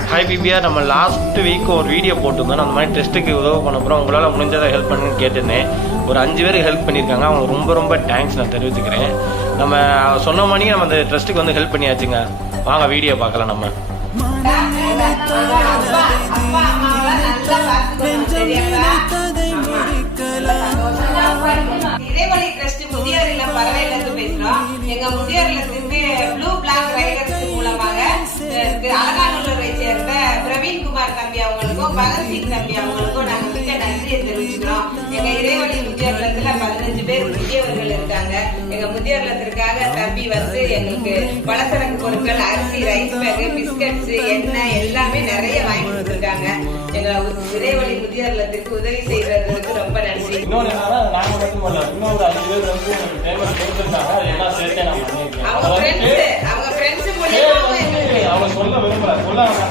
Hi பிபியா, நம்ம last week ஒரு video போட்டிருந்தோம். அந்த மாதிரி டெஸ்ட்டுக்கு உதவ பண்ண அப்புறம் உங்களால் முடிஞ்சதை ஹெல்ப் பண்ணுன்னு கேட்டிருந்தேன். ஒரு 5 பேருக்கு ஹெல்ப் பண்ணியிருக்காங்க. அவங்க ரொம்ப தேங்க்ஸ் நான் தெரிவிச்சுக்கிறேன். நம்ம சொன்ன மாதிரி நம்ம அந்த ட்ரஸ்ட்டுக்கு வந்து ஹெல்ப் பண்ணியாச்சுங்க. வாங்க வீடியோ பார்க்கலாம். நம்ம இதேபடி ட்ரஸ்ட் முதியோர் இல்லம் பறவையிலிருந்து பேசுறோம். எங்க முதியோர் இல்லத்துக்கு ப்ளூ பிளாக் ரைடர்ஸ் மூலமாக அலங்காநல்லூரை சேர்ந்த பிரவீன்குமார் தம்பி அவங்களுக்கும் பகத்சிங் தம்பி அவங்களுக்கும் நாங்க மிக்க நன்றியை தெரிவிச்சுக்கிறோம். எங்க இறைவழி முதியோர் இல்லத்துல 15 பேர் முதியவர்கள் இருக்காங்க. எங்க முதியோர் இல்லத்திற்காக தம்பி வந்து எங்களுக்கு பலசரக்கு பொருட்கள், அரிசி, ரைஸ் பேக், பிஸ்கட்ஸ், எண்ணெய் எல்லாமே நிறைய வாங்கி கொடுத்துருக்காங்க. எங்க இறைவழி முதியோர் இல்லத்திற்கு உதவி செய்யறதுக்கு ரொம்ப நன்றி. அவங்க ஃப்ரெண்ட்ஸ் மூலியமா அவங்க சொல்ல விரும்புறாங்க.